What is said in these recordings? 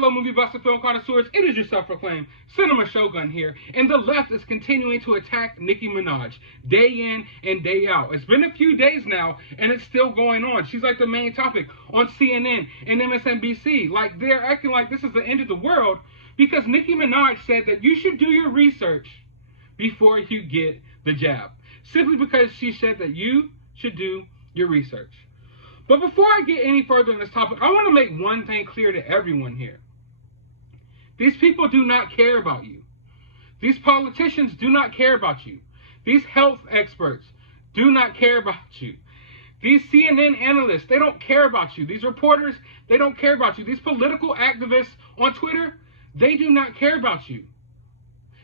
hello, movie buster, film connoisseurs. It is your self-proclaimed cinema shogun here, and the left is continuing to attack Nicki Minaj day in and day out. It's been a few days now, and it's still going on. She's like the main topic on CNN and MSNBC. Like, they're acting like this is the end of the world because Nicki Minaj said that you should do your research before you get the jab, simply because she said that you should do your research. But before I get any further on this topic, I want to make one thing clear to everyone here. These people do not care about you. These politicians do not care about you. These health experts do not care about you. These CNN analysts, they don't care about you. These reporters, they don't care about you. These political activists on Twitter, they do not care about you.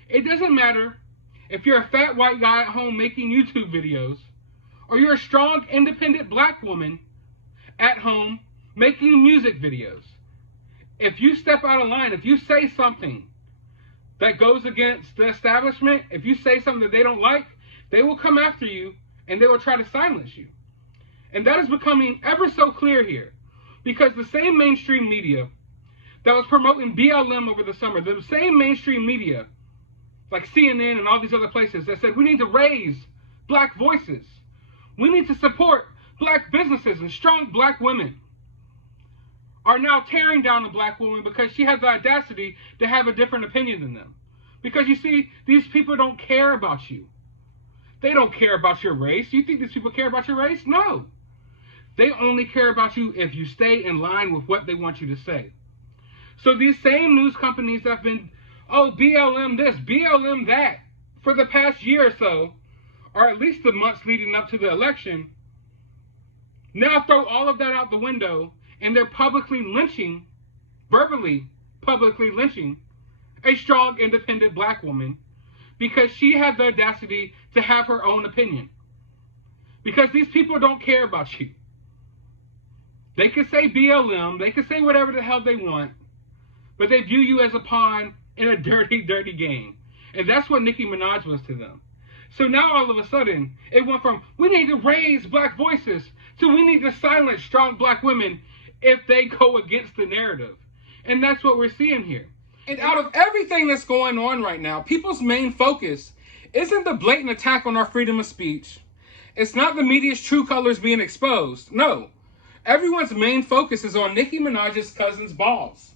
It doesn't matter if you're a fat white guy at home making YouTube videos, or you're a strong, independent black woman at home making music videos. If you step out of line, if you say something that goes against the establishment, if you say something that they don't like, they will come after you and they will try to silence you. And that is becoming ever so clear here, because the same mainstream media that was promoting BLM over the summer, the same mainstream media like CNN and all these other places that said we need to raise black voices, we need to support black businesses and strong black women, are now tearing down a black woman because she has the audacity to have a different opinion than them. Because you see, these people don't care about you. They don't care about your race. You think these people care about your race? No. They only care about you if you stay in line with what they want you to say. So these same news companies that have been, oh, BLM this, BLM that, for the past year or so, or at least the months leading up to the election, now throw all of that out the window, and they're publicly lynching, verbally publicly lynching, a strong, independent black woman because she had the audacity to have her own opinion. Because these people don't care about you. They can say BLM, they can say whatever the hell they want, but they view you as a pawn in a dirty, dirty game. And that's what Nicki Minaj was to them. So now all of a sudden, it went from, we need to raise black voices, to we need to silence strong black women if they go against the narrative. And that's what we're seeing here. And out of everything that's going on right now, people's main focus isn't the blatant attack on our freedom of speech. It's not the media's true colors being exposed. No. Everyone's main focus is on Nicki Minaj's cousin's balls.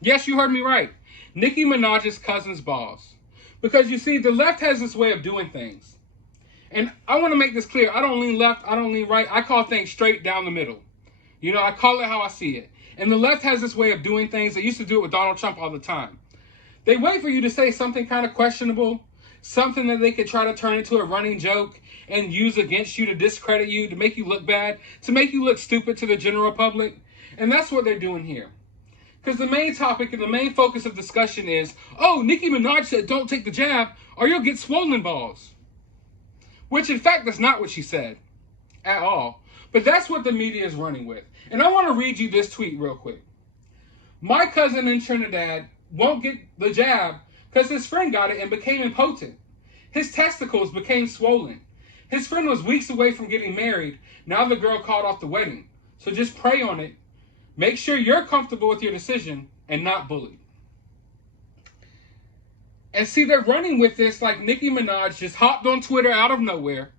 Yes, you heard me right. Nicki Minaj's cousin's balls. Because you see, the left has this way of doing things. And I want to make this clear. I don't lean left. I don't lean right. I call things straight down the middle. You know, I call it how I see it. And the left has this way of doing things. They used to do it with Donald Trump all the time. They wait for you to say something kind of questionable, something that they could try to turn into a running joke and use against you to discredit you, to make you look bad, to make you look stupid to the general public. And that's what they're doing here. Because the main topic and the main focus of discussion is, oh, Nicki Minaj said don't take the jab or you'll get swollen balls. Which, in fact, that's not what she said at all. But that's what the media is running with. And I want to read you this tweet real quick. My cousin in Trinidad won't get the jab because his friend got it and became impotent. His testicles became swollen. His friend was weeks away from getting married. Now the girl called off the wedding. So just pray on it. Make sure you're comfortable with your decision and not bullied. And see, they're running with this like Nicki Minaj just hopped on Twitter out of nowhere.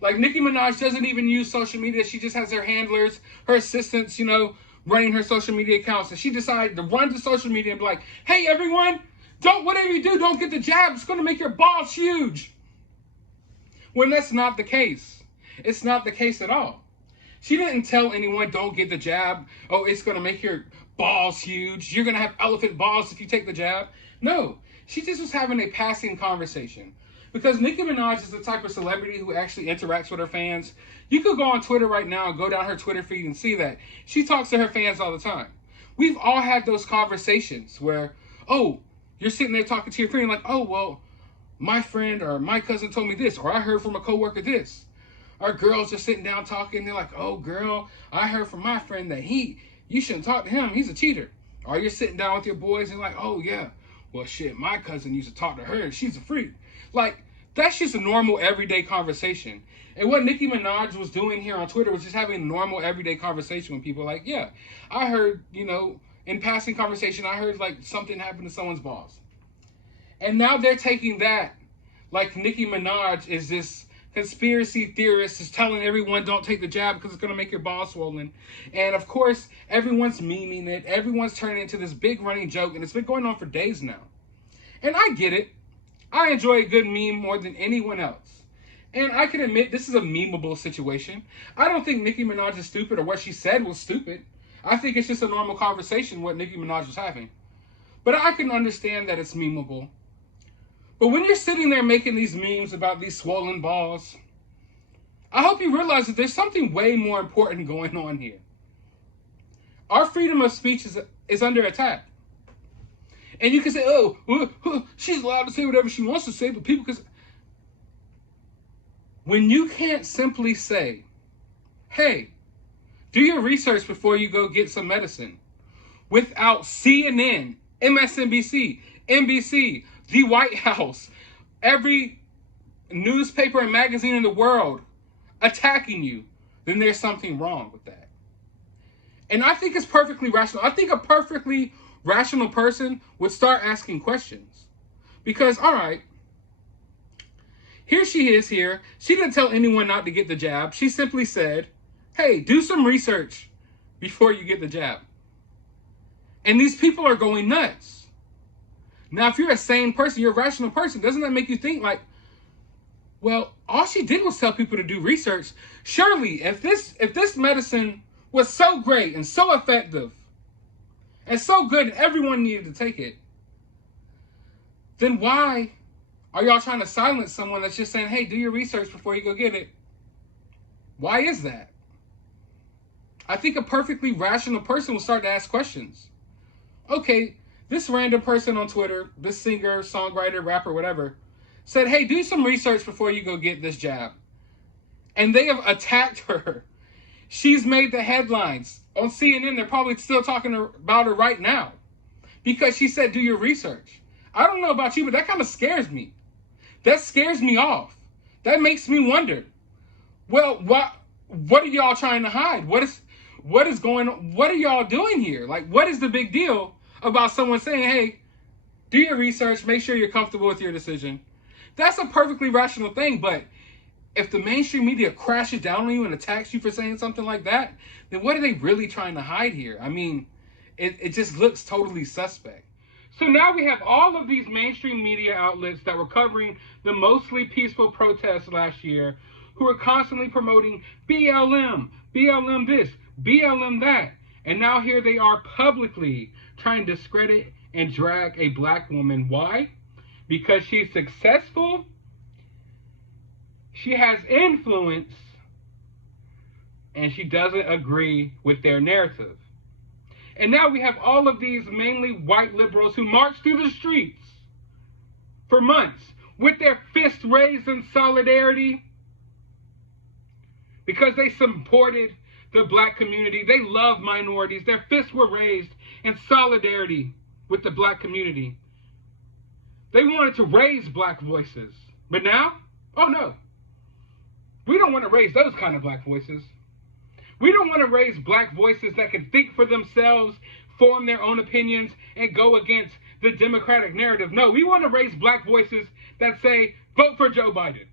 Like Nicki Minaj doesn't even use social media. She just has her handlers, her assistants, you know, running her social media accounts. And she decided to run to social media and be like, hey, everyone, whatever you do, don't get the jab. It's going to make your balls huge. When that's not the case. It's not the case at all. She didn't tell anyone, don't get the jab. Oh, it's going to make your balls huge. You're going to have elephant balls if you take the jab. No. She just was having a passing conversation. Because Nicki Minaj is the type of celebrity who actually interacts with her fans. You could go on Twitter right now and go down her Twitter feed and see that. She talks to her fans all the time. We've all had those conversations where, oh, you're sitting there talking to your friend like, oh, well, my friend or my cousin told me this, or I heard from a coworker this. Or girls just sitting down talking, they're like, oh, girl, I heard from my friend that you shouldn't talk to him, he's a cheater. Or you're sitting down with your boys and like, oh, yeah. Well, shit, my cousin used to talk to her. She's a freak. Like, that's just a normal, everyday conversation. And what Nicki Minaj was doing here on Twitter was just having a normal, everyday conversation with people like, yeah, I heard, you know, in passing conversation, I heard like something happened to someone's balls. And now they're taking that like Nicki Minaj is this conspiracy theorist is telling everyone don't take the jab because it's going to make your balls swollen. And of course, everyone's memeing it. Everyone's turning into this big running joke. And it's been going on for days now. And I get it. I enjoy a good meme more than anyone else. And I can admit this is a memeable situation. I don't think Nicki Minaj is stupid or what she said was stupid. I think it's just a normal conversation what Nicki Minaj was having. But I can understand that it's memeable. But when you're sitting there making these memes about these swollen balls, I hope you realize that there's something way more important going on here. Our freedom of speech is under attack. And you can say, oh, she's allowed to say whatever she wants to say, but people can... When you can't simply say, hey, do your research before you go get some medicine, without CNN, MSNBC, NBC, the White House, every newspaper and magazine in the world attacking you, then there's something wrong with that. And I think it's perfectly rational. I think a perfectly rational person would start asking questions. Because, all right, here she is here. She didn't tell anyone not to get the jab. She simply said, hey, do some research before you get the jab. And these people are going nuts. Now, if you're a sane person, you're a rational person, doesn't that make you think like, well, all she did was tell people to do research. Surely, if this medicine was so great and so effective and so good and everyone needed to take it, then why are y'all trying to silence someone that's just saying, hey, do your research before you go get it? Why is that? I think a perfectly rational person will start to ask questions. Okay, this random person on Twitter, this singer, songwriter, rapper, whatever, said, hey, do some research before you go get this jab. And they have attacked her. She's made the headlines. On CNN, they're probably still talking about her right now. Because she said, do your research. I don't know about you, but that kind of scares me. That scares me off. That makes me wonder. Well, what are y'all trying to hide? What is going on? What are y'all doing here? Like, what is the big deal about someone saying, hey, do your research, make sure you're comfortable with your decision? That's a perfectly rational thing, but if the mainstream media crashes down on you and attacks you for saying something like that, then what are they really trying to hide here? I mean, it just looks totally suspect. So now we have all of these mainstream media outlets that were covering the mostly peaceful protests last year who are constantly promoting BLM, BLM this, BLM that. And now here they are publicly trying to discredit and drag a black woman. Why? Because she's successful, she has influence, and she doesn't agree with their narrative. And now we have all of these mainly white liberals who march through the streets for months with their fists raised in solidarity because they supported the black community. They love minorities. Their fists were raised in solidarity with the black community. They wanted to raise black voices. But now, oh no. We don't want to raise those kind of black voices. We don't want to raise black voices that can think for themselves, form their own opinions, and go against the Democratic narrative. No, we want to raise black voices that say, vote for Joe Biden.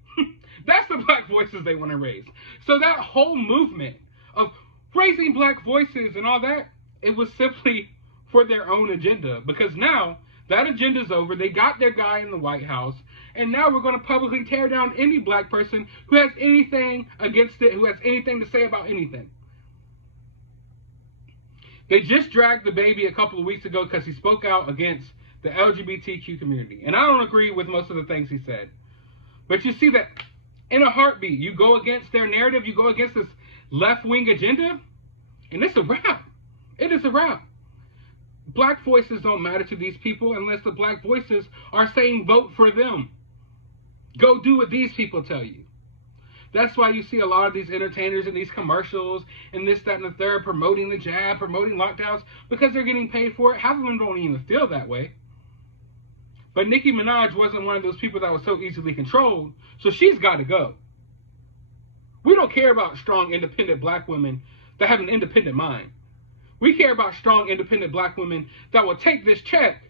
That's the black voices they want to raise. So that whole movement of raising black voices and all that, it was simply for their own agenda. Because now, that agenda's over. They got their guy in the White House. And now we're going to publicly tear down any black person who has anything against it, who has anything to say about anything. They just dragged the baby a couple of weeks ago because he spoke out against the LGBTQ community. And I don't agree with most of the things he said. But you see that in a heartbeat, you go against their narrative, you go against this left-wing agenda, and it's a wrap. It is a wrap. Black voices don't matter to these people unless the black voices are saying vote for them. Go do what these people tell you. That's why you see a lot of these entertainers in these commercials and this, that, and the third promoting the jab, promoting lockdowns, because they're getting paid for it. Half of them don't even feel that way. But Nicki Minaj wasn't one of those people that was so easily controlled, so she's got to go. We don't care about strong, independent black women that have an independent mind. We care about strong, independent black women that will take this check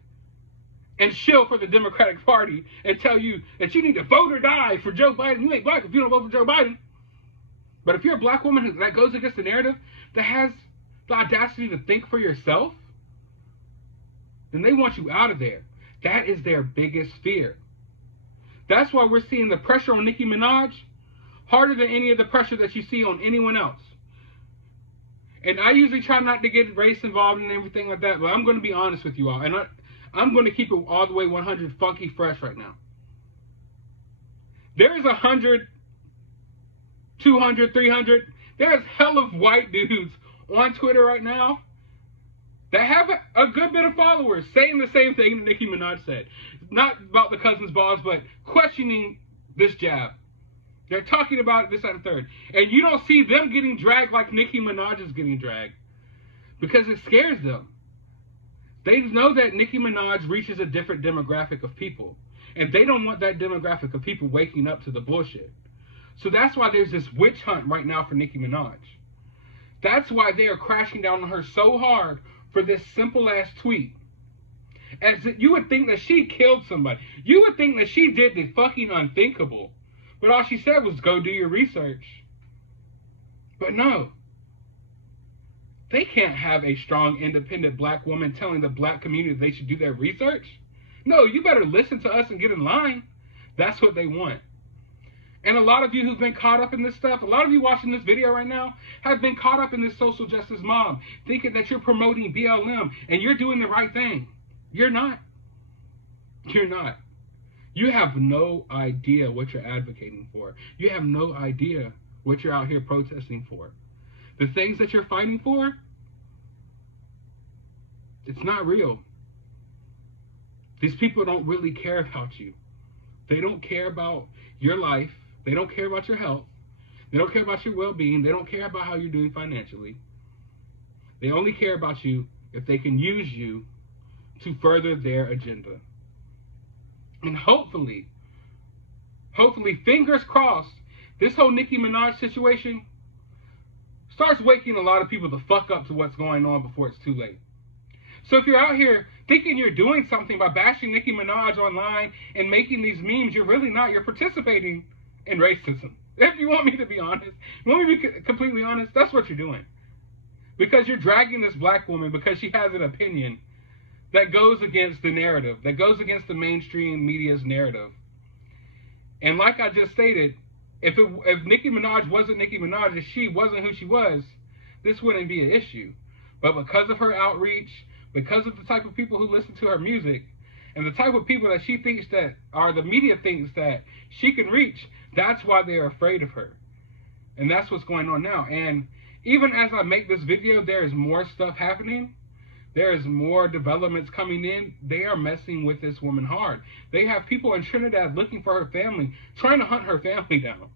and shill for the Democratic Party and tell you that you need to vote or die for Joe Biden. You ain't black if you don't vote for Joe Biden. But if you're a black woman that goes against the narrative, that has the audacity to think for yourself, then they want you out of there. That is their biggest fear. That's why we're seeing the pressure on Nicki Minaj harder than any of the pressure that you see on anyone else. And I usually try not to get race involved and everything like that, but I'm going to be honest with you all. And I'm going to keep it all the way 100 funky fresh right now. There's 100, 200, 300. There's hell of white dudes on Twitter right now that have a good bit of followers saying the same thing that Nicki Minaj said. Not about the cousin's balls, but questioning this jab. They're talking about this and third. And you don't see them getting dragged like Nicki Minaj is getting dragged. Because it scares them. They know that Nicki Minaj reaches a different demographic of people. And they don't want that demographic of people waking up to the bullshit. So that's why there's this witch hunt right now for Nicki Minaj. That's why they are crashing down on her so hard for this simple-ass tweet. As if you would think that she killed somebody. You would think that she did the fucking unthinkable. But all she said was, go do your research. But no. They can't have a strong, independent black woman telling the black community they should do their research. No, you better listen to us and get in line. That's what they want. And a lot of you who've been caught up in this stuff, a lot of you watching this video right now, have been caught up in this social justice mob, thinking that you're promoting BLM and you're doing the right thing. You're not. You're not. You have no idea what you're advocating for. You have no idea what you're out here protesting for. The things that you're fighting for, it's not real. These people don't really care about you. They don't care about your life. They don't care about your health. They don't care about your well-being. They don't care about how you're doing financially. They only care about you if they can use you to further their agenda. And hopefully, fingers crossed, this whole Nicki Minaj situation starts waking a lot of people the fuck up to what's going on before it's too late. So if you're out here thinking you're doing something by bashing Nicki Minaj online and making these memes, you're really not. You're participating in racism. If you want me to be honest, you want me to be completely honest, that's what you're doing. Because you're dragging this black woman because she has an opinion that goes against the narrative, that goes against the mainstream media's narrative. And like I just stated, if Nicki Minaj wasn't Nicki Minaj, if she wasn't who she was, this wouldn't be an issue. But because of her outreach, because of the type of people who listen to her music, and the type of people that she thinks that, or the media thinks that she can reach, that's why they're afraid of her. And that's what's going on now. And even as I make this video, there is more stuff happening. There is more developments coming in. They are messing with this woman hard. They have people in Trinidad looking for her family, trying to hunt her family down.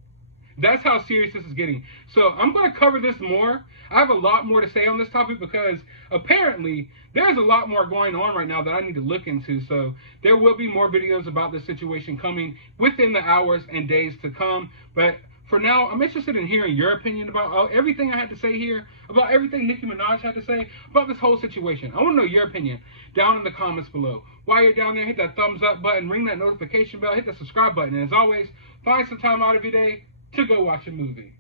That's how serious this is getting. So I'm going to cover this more. I have a lot more to say on this topic because apparently there's a lot more going on right now that I need to look into. So there will be more videos about this situation coming within the hours and days to come. But for now, I'm interested in hearing your opinion about everything I had to say here, about everything Nicki Minaj had to say, about this whole situation. I want to know your opinion down in the comments below. While you're down there, hit that thumbs up button, ring that notification bell, hit the subscribe button. And as always, find some time out of your day to go watch a movie.